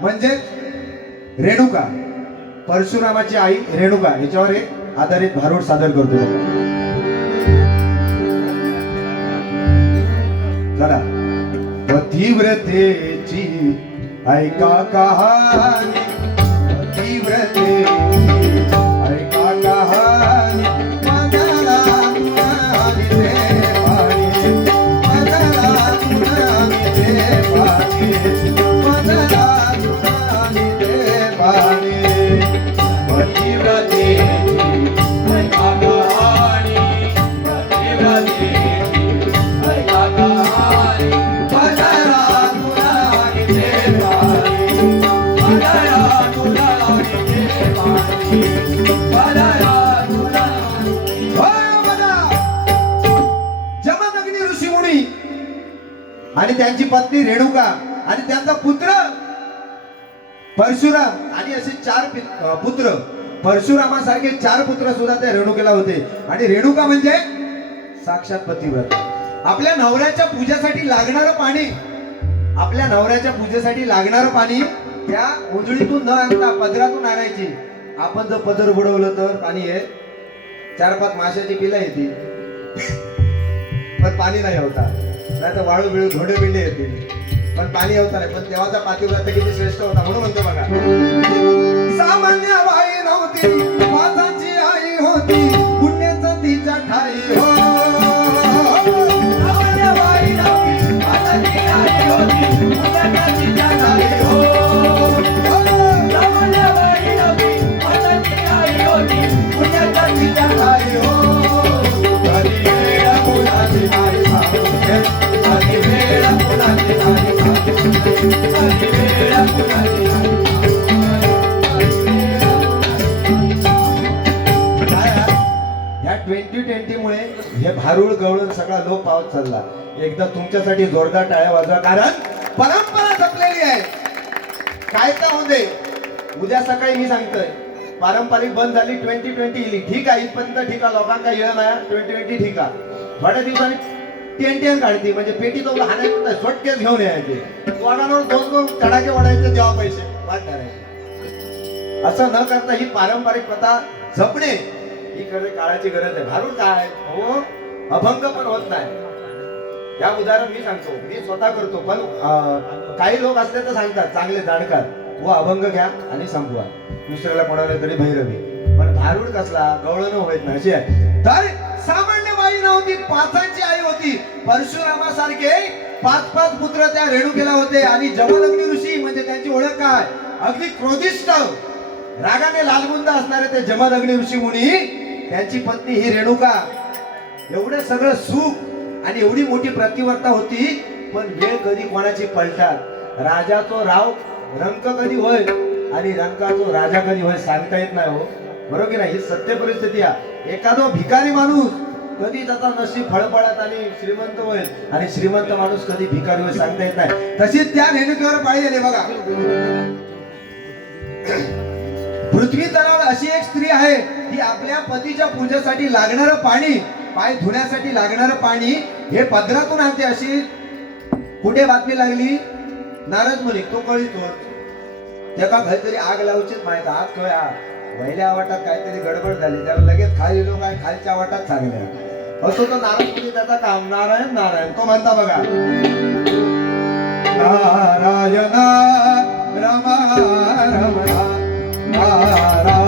म्हणजे रेणुका. परशुरामाची आई रेणुका. याच्यावर एक आधारित भारूड सादर करतो. बघा. पतिव्रतेची ऐका कहाणी. पतिव्रतेची जमदग्नी ऋषी मुनी आणि त्यांची पत्नी रेणुका आणि त्यांचा पुत्र परशुराम आणि असे चार पुत्र. परशुरामासारखे चार पुत्र सुद्धा त्या रेणुकेला होते. आणि रेणुका म्हणजे साक्षात पतीवर आपल्या नवऱ्याच्या पूजेसाठी लागणारं पाणी आपल्या नवऱ्याच्या पूजेसाठी लागणारं पाणी त्या उजळीतून न आणता पदरातून आणायची. आपण जर पदर बुडवलं तर? पाणी आहे. चार पाच माशाची पिला येतील पण पाणी नाही होता. नाही तर वाळू बिळू धोडे बिंडे येतील. पण पाणी होता नाही. पण तेव्हाचा पातिव्रत किती श्रेष्ठ होता म्हणून म्हणतो बघा. सामान्य बाई नव्हती. माझाची आई होती. भारूळ गवळण सगळा लोप पावत चालला. एकदा तुमच्यासाठी जोरदार टाळ्या वाजवा कारण परंपरा जपलेली आहे. काय तर होऊ दे. उद्या सकाळी मी सांगतोय. पारंपरिक बंद झाली ट्वेंटी ट्वेंटी इली. ठीक आहे इथपर्यंत ठीक आहे लोकांना येणं नाही. ट्वेंटी ट्वेंटी ठीक आहे. थोड्या दिवसांनी टेन टेन काढते. म्हणजे पेटी तो हाण्यात सोटकेस घेऊन यायचे. दोघांवर दोन दोन कडाके ओढायचे तेव्हा पैसे. वाट धरायचे असं न करता ही पारंपरिक प्रथा जपणे. ही खरं काळाची गरज आहे. भारूड काय? हो? अभंग पण होत नाही. या उदाहरण मी सांगतो. मी स्वतः करतो पण काही लोक असले तर सांगतात चांगले जाणकार. व अभंग घ्या आणि संपवा. दुसऱ्याला कोणाला तरी भैरवी. पण भारूड कसला गवळण होत नाही. अशी आहे. तर सामान्य बाई नव्हती पाचांची आई होती. परशुरामासारखे पाच पाच पुत्र त्या रेणुकेला होते. आणि जमदग्नी ऋषी म्हणजे त्यांची ओळख काय? अगदी क्रोधिष्ठ रागाने लालबुंद असणारे ते जमदग्नी ऋषी मुनी त्यांची पत्नी ही रेणुका. एवढं सगळं सुख आणि एवढी मोठी प्रतिवर्ता होती पण वेळ कधी कोणाची पलटात राजाचो राव रंक कधी होय आणि रंकाचो राजा कधी होय सांगता येत नाही हो. बरोबर की नाही? ही सत्य परिस्थिती आहे. एखादो भिकारी माणूस कधी त्याचा नशीब फळफळत आणि श्रीमंत होईल आणि श्रीमंत माणूस कधी भिकारी होईल सांगता येत नाही. तशीच त्या रेणुकीवर पाळी बघा. पृथ्वी तलावर अशी एक स्त्री आहे ती आपल्या पतीच्या पूजेसाठी लागणारं पाणी पाय धुण्यासाठी लागणारं पाणी हे पदरातून आणते अशी कुठे बातमी लागली? नारद मुनी तो कळीतो त्याका काहीतरी आग लावचीच माहीत आज काय पहिल्या वाटात काहीतरी गडबड झाली. त्याला लगेच खाली लोक आहे खालच्या वाटात सांगल्या. असो तो नारद मुनी त्याचा काम नारायण नारायण. तो म्हणता बघा. नारायण रमा रमा नारायण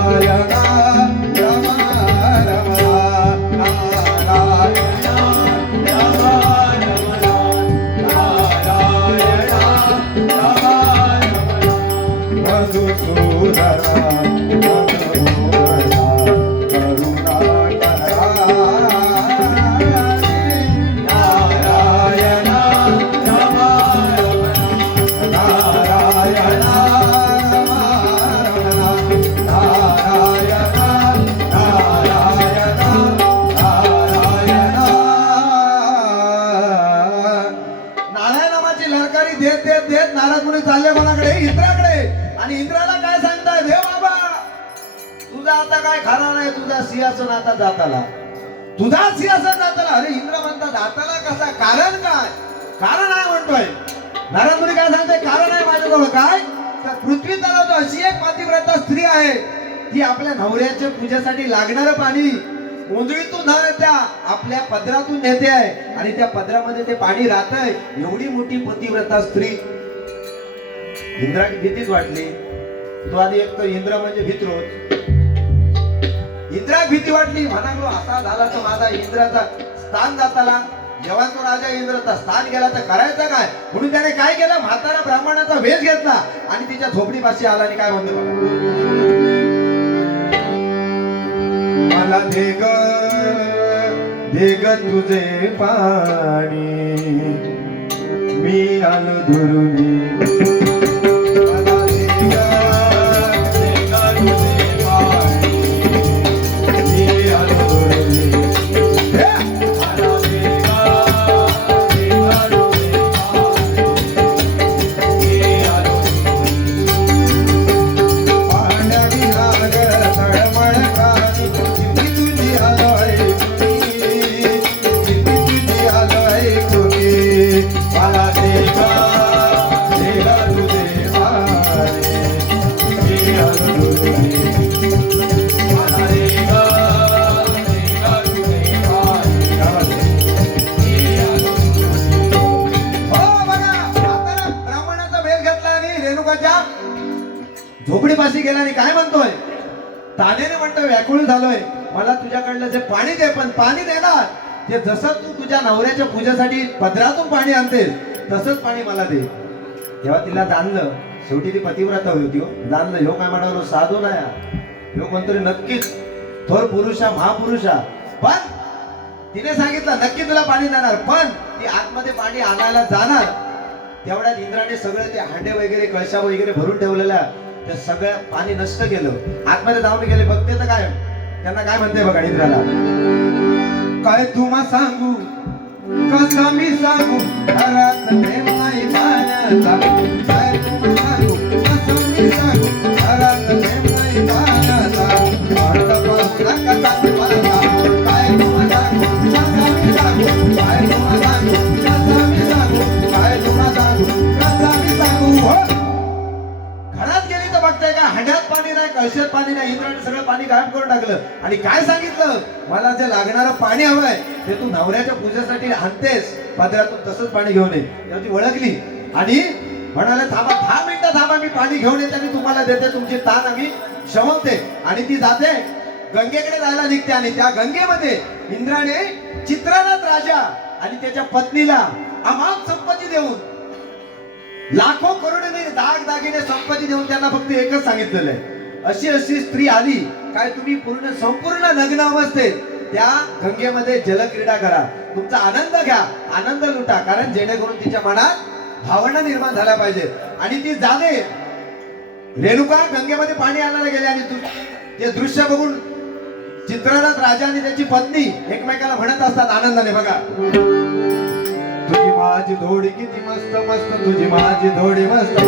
Hare सिंहासन आता जाताला. तुझा सिंहासन जाताला. अरे इंद्र म्हणता जाताला कसा? कारण काय? कारण आहे म्हणतोय. नारायण मुली काय सांगते कारण आहे माझ्याजवळ. काय? तर पृथ्वी तलाव अशी एक पातिव्रता स्त्री आहे. ती आपल्या नवऱ्याच्या पूजेसाठी लागणारं पाणी गोंधळीतून न नेत्या आपल्या पदरातून नेते आहे. आणि त्या पदरामध्ये ते पाणी राहत एवढी मोठी पतिव्रता स्त्री. इंद्राची भीतीच वाटली. तो आधी एक तर इंद्र म्हणजे भित्रोच इंद्राक भीती वाटली. म्हणालो असा झाला तर माझा इंद्राचा स्थान जाताला. जेव्हा तो राजा इंद्राचा स्थान गेला तर करायचं काय? म्हणून त्याने काय केलं? म्हातारा ब्राह्मणाचा वेश घेतला आणि तिच्या झोपडीपाशी आला आणि काय म्हणतो मला दे ग दे ग तुझे पाणी. मी आलो धुरुनी आणि झोपडीपाशी गेला आणि काय म्हणतोय? तानेने म्हणतो व्याकुळ झालोय. मला तुझ्याकडलं जे पाणी दे पण पाणी देणार. ते जसं तू तुझ्या नवऱ्याच्या पूजेसाठी पदरातून पाणी आणतेस तसंच पाणी मला दे. तेव्हा तिला जाणलं शेवटी ती पतिव्रता होती हो. जाणलं ह्यो काय म्हणालो साधू नाही हा. ह्यो कोणतरी नक्कीच थोर पुरुषा महापुरुषा. पण तिने सांगितलं नक्की तुला पाणी देणार पण ती आतमध्ये पाणी आणायला जाणार. तेवढ्यात इंद्राने सगळे ते हांडे वगैरे कळशा वगैरे भरून ठेवलेल्या ते सगळं पाणी नष्ट केलं. आतमध्ये धावून गेले बघते तर काय त्यांना काय म्हणते बघा इंद्राला? काय तुम्हा सांगू? कसं मी सांगू? काम करून टाकलं. आणि काय सांगितलं? मला जे लागणारं पाणी हवंय ते तू नवऱ्याच्या पूजेसाठी आणतेस. पदरातून तसंच पाणी घेऊन ये. ती ओळखली. आणि म्हणाले थांबा दहा मिनिटं थांबा मी पाणी घेऊन येते मी तुम्हाला देते. तुमची तान आम्ही शमवते आणि ती जाते. गंगेकडे जायला निघते आणि त्या गंगेमध्ये इंद्राने चित्ररथ राजा आणि त्याच्या पत्नीला अमाप संपत्ती देऊन लाखो करोडीने दाग दागिने संपत्ती देऊन त्यांना फक्त एकच सांगितलेलं आहे. अशी अशी स्त्री आली. काय तुम्ही पूर्ण संपूर्ण नग्न अवस्थेत त्या गंगेमध्ये जलक्रीडा करा. तुमचा आनंद घ्या. आनंद लुटा. कारण जेणेकरून तिच्या मनात भावना निर्माण झाल्या पाहिजे आणि ती जाणे रेणुका गंगेमध्ये पाणी आणायला गेले आणि ते दृश्य बघून चित्ररथ राजा आणि त्याची पत्नी एकमेकाला म्हणत असतात आनंदाने बघा. तुझी माझी धोडी किती मस्त मस्त. तुझी माझी धोडी मस्त.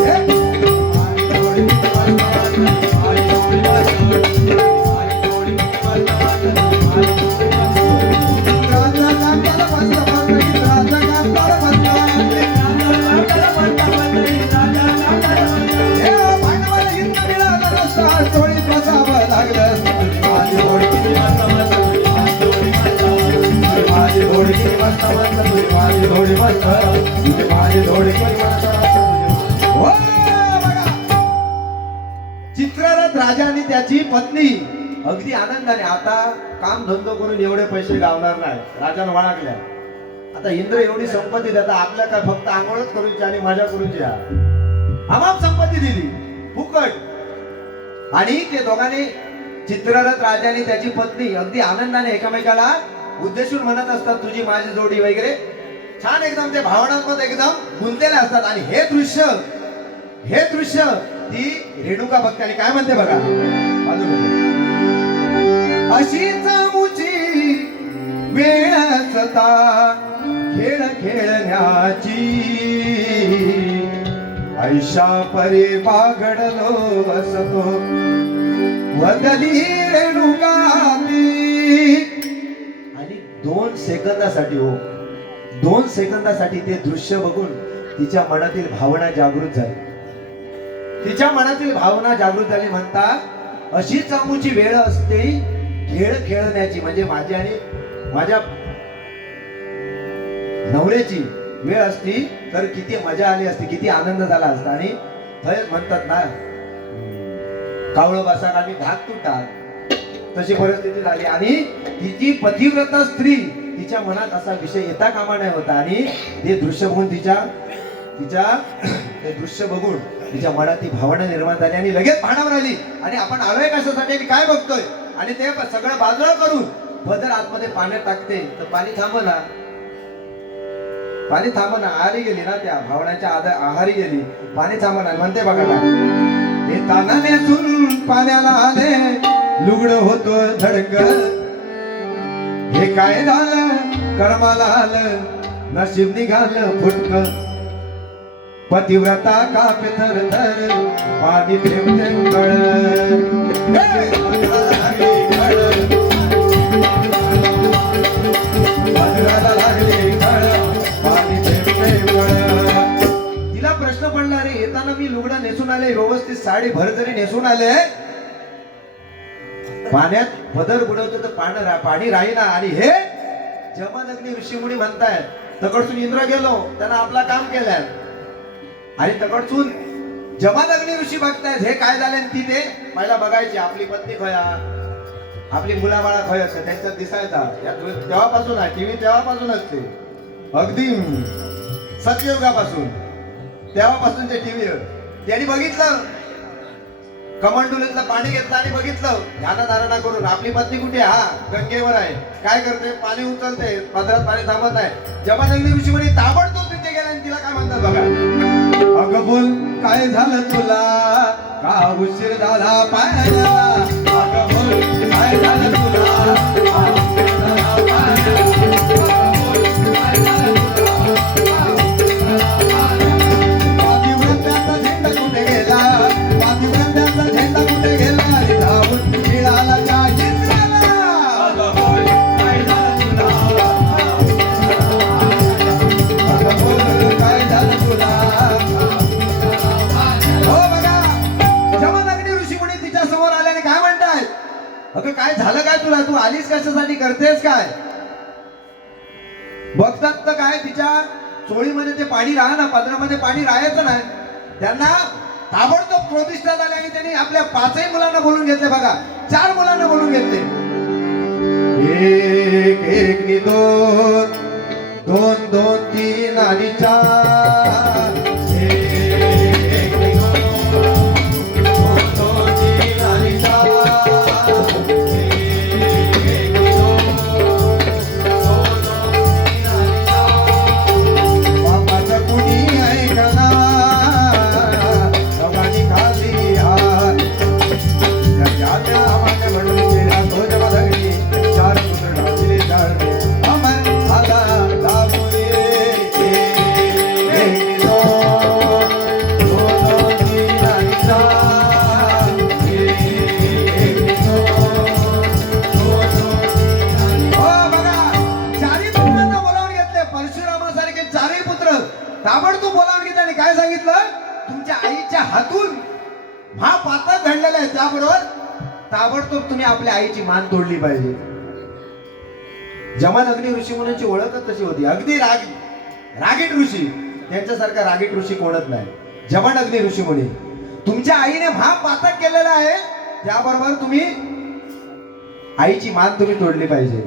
मस्त मस्त, तुझी माझी धोडी मस्त तुझी माझी धोडी चित्ररथ राजा आणि त्याची पत्नी अगदी आनंदाने आता काम धंदो करून एवढे पैसे गावणार नाही राजानं वळाकल्या आता इंद्र एवढी संपत्ती देता आपल्या काय फक्त आंघोळच करूची आणि मजा करूची आमाप संपत्ती दिली फुकट. आणि ते दोघांनी चित्ररथ राजाने त्याची पत्नी अगदी आनंदाने एकमेकाला उद्देशून म्हणत असतात तुझी माझी जोडी वगैरे. छान एकदम ते भावनांमध्ये एकदम गुंतलेले असतात. आणि हे दृश्य हे दृश्य ती रेणुका बघते आणि काय म्हणते बघा? अजून अशी जाऊची वेळ सता खेळ खेळण्याची. ऐशा परे बागडलो असतो. वदली रेणुका ती. दोन सेकंदासाठी हो. दोन सेकंदासाठी ते दृश्य बघून तिच्या मनातील भावना जागृत झाली. तिच्या मनातील भावना जागृत झाली म्हणतात अशी चामूची वेळ असते खेळ खेळण्याची म्हणजे माझी आणि माझ्या नवऱ्याची वेळ असती तर किती मजा आली असती किती आनंद झाला असता. आणि थंय म्हणतात ना कावळं बसा आम्ही धाक तुटतात तशी परिस्थिती झाली. आणि तिची पतिव्रता स्त्री तिच्या मनात असा विषय येता कामा नाही होता. आणि ते दृश्य बघून तिच्या तिच्या ते दृश्य बघून तिच्या मनात ती भावना निर्माण झाली आणि लगेच भाणावर आली आणि आपण आलोय कशासाठी? आणि काय बघतोय? आणि ते सगळं बाजूला करून बदर आतमध्ये पाण्यात टाकते तर पाणी थांबना पाणी थांबना आहारी गेली ना त्या भावनाच्या आधा- आहारी गेली. पाणी थांबना म्हणते बघा ना. हे ताना सुन पाण्याला आले. लुगड होतो धडक. हे काय झालं? कर्माला आलं. नशीब निघालं फुटक. पतिव्रता कापे थर थर. पाणी थेंब थेंब गळ तिला प्रश्न पडला रे. येताना मी लुगडं नेसून आले. व्यवस्थित साडी भर जरी नेसून आले. पाण्यात पदर बुडवतो तर पाणी पाणी राहीना. आणि हे जमदग्नी ऋषीमुनी म्हणतायत तकडसून इंद्र गेलो त्यानं आपला काम केलाय. आणि तकडसून जमादग्नी ऋषी बघतायत हे काय झाले तिथे? पहिला बघायची आपली पत्नी खया आपली मुलाबाळा खय असते त्यांच्यात दिसायचा. या तेव्हापासून आहे टीव्ही तेव्हापासून असते अगदी सत्ययुगापासून तेव्हापासून ते टीव्ही. त्यांनी बघितलं. कमंडुलीतलं पाणी घेतलं आणि बघितलं. ध्यान धारणा करून आपली पत्नी कुठे हा गंगेवर आहे. काय करते? पाणी उचलते. पदरात पाणी थांबत नाही जमानग्नी ऋषी म्हणे ताबडतोब तिथे गेला आणि तिला काय म्हणतात बघा? अगं बोल काय झालं तुला? का उशीर झाला पायाला? अगं बोल काय झालं तुला? ताबडतोब तुम्ही आपल्या आईची मान तोडली पाहिजे. जमान अग्नी ऋषी मुलांची ओळखच तशी होती. अगदी राग रागीट ऋषी. त्यांच्यासारखा रागीट ऋषी कोणत नाही. जमान अग्नी ऋषी म्हणे तुमच्या आईने हा पातक केलेला आहे त्याबरोबर तुम्ही आईची मान तुम्ही तोडली पाहिजे.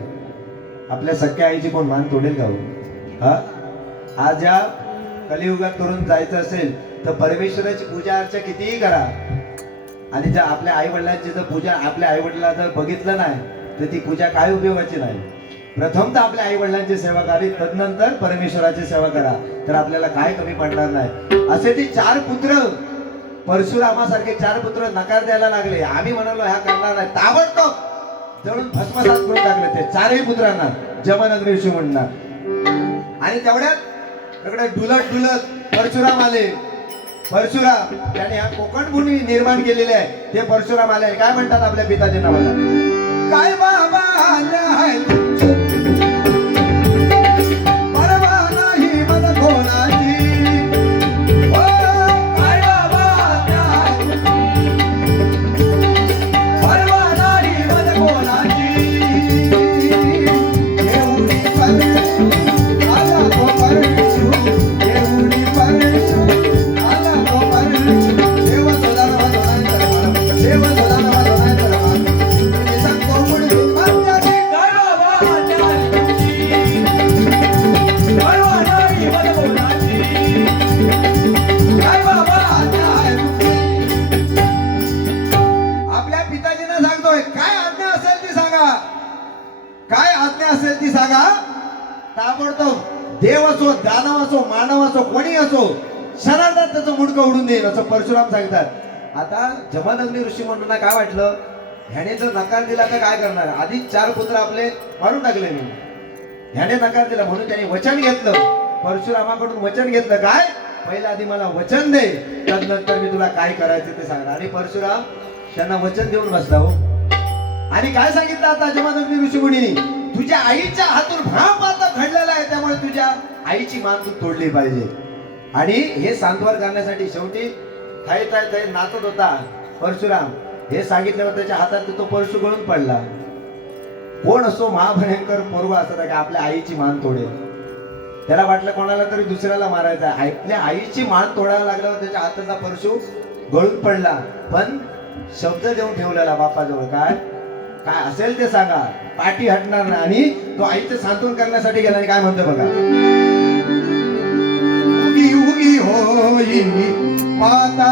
आपल्या सख्या आईची कोण मान तोडेल का हो? हा? आज या कलियुगात करून जायचं असेल तर परमेश्वराची पूजा अर्चा कितीही करा. आणि जर आपल्या आई वडिलांची जर पूजा आपल्या आई वडिलांना जर बघितलं नाही तर ती पूजा काय उपयोगाची नाही. प्रथम तर आपल्या आई वडिलांची सेवा करावी तदनंतर परमेश्वराची सेवा करा. तर आपल्याला काय कमी पडणार नाही. असे ते चार पुत्र परशुरामासारखे चार पुत्र नकार द्यायला लागले. आम्ही म्हणालो ह्या करणार नाही. ताबडतोब जळून भस्मसात करून टाकले ते चारही पुत्रांना जमनग्री म्हणणार. आणि तेवढ्यात सगळं डुलत डुलत परशुराम आले. परशुराम त्याने हा कोकण भूमी निर्माण केलेले आहे. ते परशुराम आले काय म्हणतात आपल्या पिताच्या नावाला? काय बाबा असो कोणी असो क्षणार्धात त्याचं मुडकं उडून देईल असं परशुराम सांगतात. आता जमादग्नी ऋषी म्हणून काय वाटलं? ह्याने जर नकार दिला तर काय करणार? आधी चार पुत्र आपले मारून टाकले मी. ह्याने नकार दिला म्हणून त्याने वचन घेतलं. परशुरामाकडून वचन घेतलं. काय? पहिला आधी मला वचन दे. त्यानंतर मी तुला काय करायचं ते सांगणार. आणि परशुराम त्यांना वचन देऊन बसला हो. आणि काय सांगितलं आता जमादग्नी ऋषीमुनीने तुझ्या आईच्या हातून भाव घडलेला आहे त्यामुळे तुझ्या आईची मान तू तोडली पाहिजे. आणि हे सांत्वन करण्यासाठी शेवटी थाय थाय थाय नाचत होता परशुराम. हे सांगितल्यावर त्याच्या हातात तो परशु गळून पडला. कोण असो महाभयंकर पोरवा असं का आपल्या आईची मान तोडेल? त्याला वाटलं कोणाला तरी दुसऱ्याला मारायचा आपल्या आईची मान तोडायला लागल्यावर त्याच्या हाताचा परशु गळून पडला. पण शब्द देऊन ठेवलेला बापाजवळ. काय? काय असेल ते सांगा. पाठी हटणार नाही. आणि तो आईचं सांत्वन करण्यासाठी गेला आणि काय म्हणतो बघा? उगी उगी होई पाता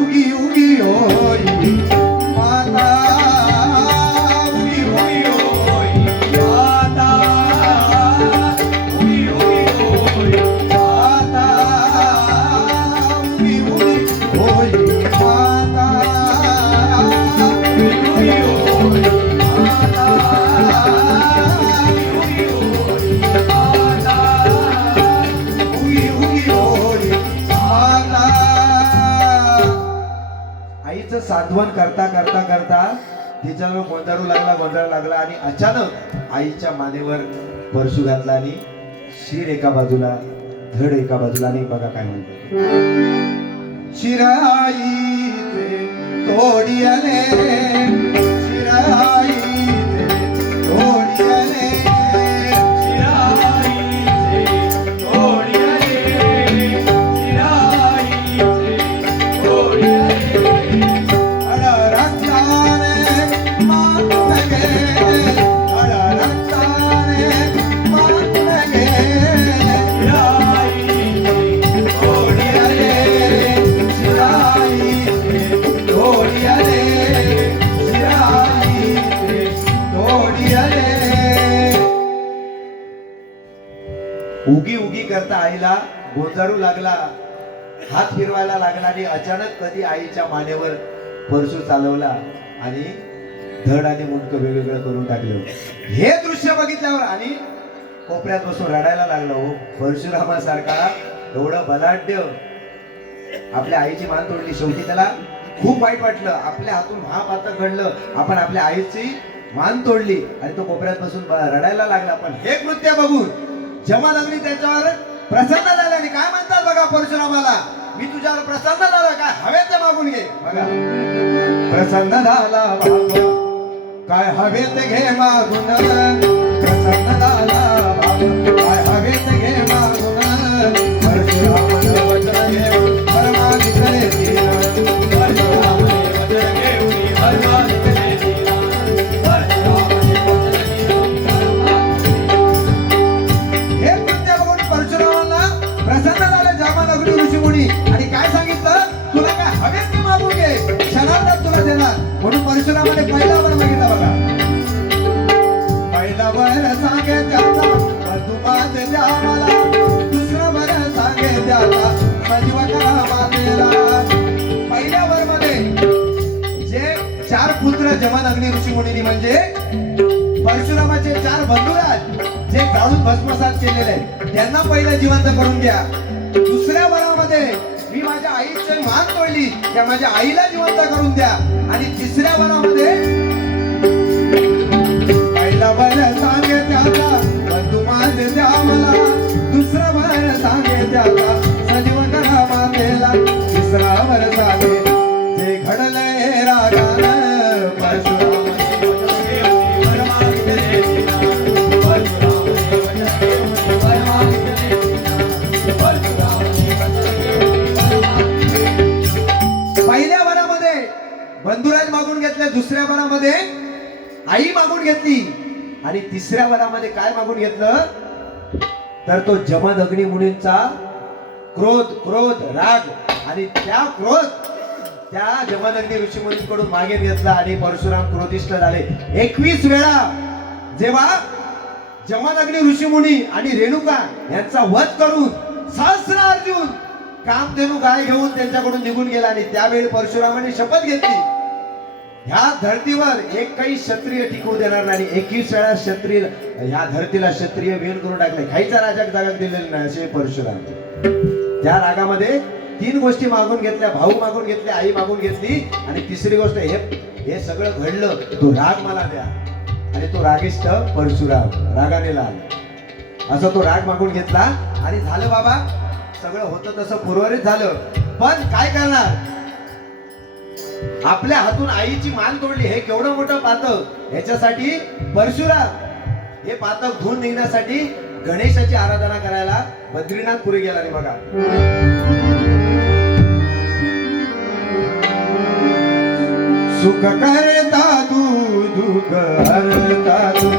उगी उगी होई. तिच्यावर गोंधळू लागला गोंधळ लागला आणि अचानक आईच्या मानेवर परशु घातला आणि शिर एका बाजूला धड एका बाजूला आणि बघा काय म्हणतो. शिराईचे तोडियले करता आईला गोंजारू लागला. हात फिरवायला लागला आणि अचानक कधी आईच्या मानेवर परशु चालवला आणि धड आणि मुंडक वेगवेगळं करून टाकलं. हे दृश्य बघितल्यावर आणि कोपऱ्यात बसून रडायला लागलो. हो, परशुरामासारखा एवढं बलाढ्य आपल्या आईची मान तोडली. शेवटी त्याला खूप वाईट वाटलं. आपल्या हातून महापात्र घडलं. आपण आपल्या आईची मान तोडली आणि तो कोपऱ्यात बसून रडायला लागला. पण हे कृत्य बघून जमादग्नी त्याच्यावर प्रसन्न झाले आणि काय म्हणतात बघा परशुरामाला? मी तुझ्यावर प्रसन्न झालो काय हवे ते मागून घे. बघा. प्रसन्न झाला काय हवे ते घे मागून. प्रसन्न झाला पुत्र ऋषी मुनी म्हणजे परशुरामाचे चार बंधुराज जे जाळून भस्मसात केलेले त्यांना पहिलं जिवंत करून द्या दुसऱ्या वरामध्ये मी माझ्या आईचे मान तोडली. त्या माझ्या आईला जिवंत करून द्या. आणि तिसऱ्या वरामध्ये पहिला वर सांगे त्याचा बंधुराज मागून घेतल्या दुसऱ्या वरामध्ये आई मागून घेतली. आणि तिसऱ्या वरामध्ये काय मागून घेतलं? तर तो जमदग्नी मुनींचा क्रोध क्रोध राग. आणि त्या क्रोध त्या जमदग्नी ऋषी मुनींकडून मागे घेतला आणि परशुराम क्रोधिष्ठ झाले. एकवीस वेळा जेव्हा जमदग्नी ऋषीमुनी आणि रेणुका यांचा वध करून सहस्र अर्जुन कामधेनू गाय घेऊन त्यांच्याकडून निघून गेला आणि त्यावेळी परशुरामाने शपथ घेतली. ह्या धर्तीवर एक काही क्षत्रिय टिकवू देणार नाही. एकवीस वेळा क्षत्रिय ह्या धर्तीला क्षत्रिय वेण करून टाकले खायचा राजा जागा दिलेला नाही असे परशुराम त्या रागामध्ये तीन गोष्टी मागून घेतल्या भाऊ मागून घेतल्या आई मागून घेतली आणि तिसरी गोष्ट हे हे सगळं घडलं तो राग मला द्या. आणि तो रागिष्ट परशुराम रागाने लाल. असं तो राग मागून घेतला आणि झालं बाबा सगळं होतं तसं पूर्वरित झालं. पण काय करणार? आपल्या हातून आईची मान तोडली हे केवढं मोठं पातक ह्याच्यासाठी परशुराम. हे पातक धुवून निघण्यासाठी गणेशाची आराधना करायला बद्रीनाथ पुरी गेला रे बघा. सुख करता तू दुख हरता तू.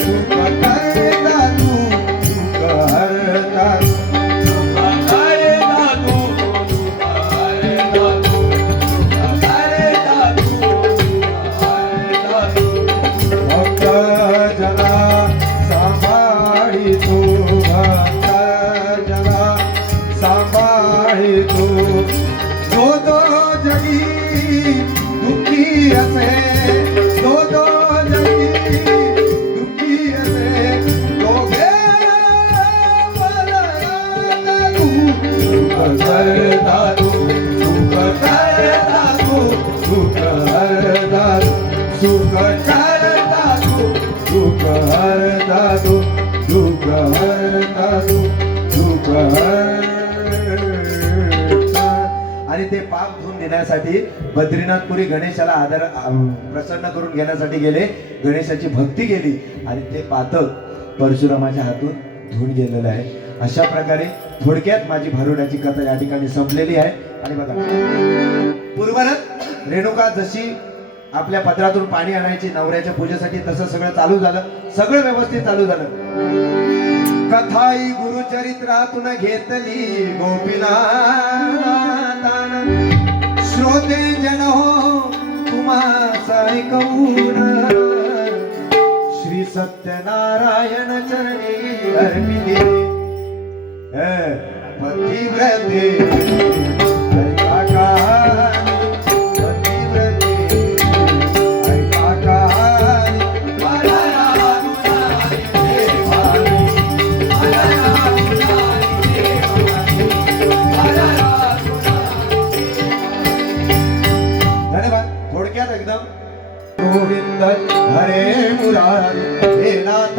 सुख करता तू दुख हरता बद्रीनाथपुरी गणेशाला आदर प्रसन्न करून घेण्यासाठी गेले. गणेशाची भक्ती केली आणि ते पातक परशुरामाच्या हातून धुवून गेलेलं आहे. अशा प्रकारे थोडक्यात माझी भारुडाची कथा या ठिकाणी संपलेली आहे. आणि बघा पूर्वरत रेणुका जशी आपल्या पत्रातून पाणी आणायची नवऱ्याच्या पूजेसाठी तसं सगळं चालू झालं. सगळं व्यवस्थित चालू झालं. कथाई गुरुचरित्रातून घेतली गोपीनाथान श्रोते जन हो तुम्हास ऐकवून श्री सत्यनारायण चरणी अर्पिते। पतिव्रते। थोडक्यात एकदम? गोविंद हरे मुरारी हे नाथ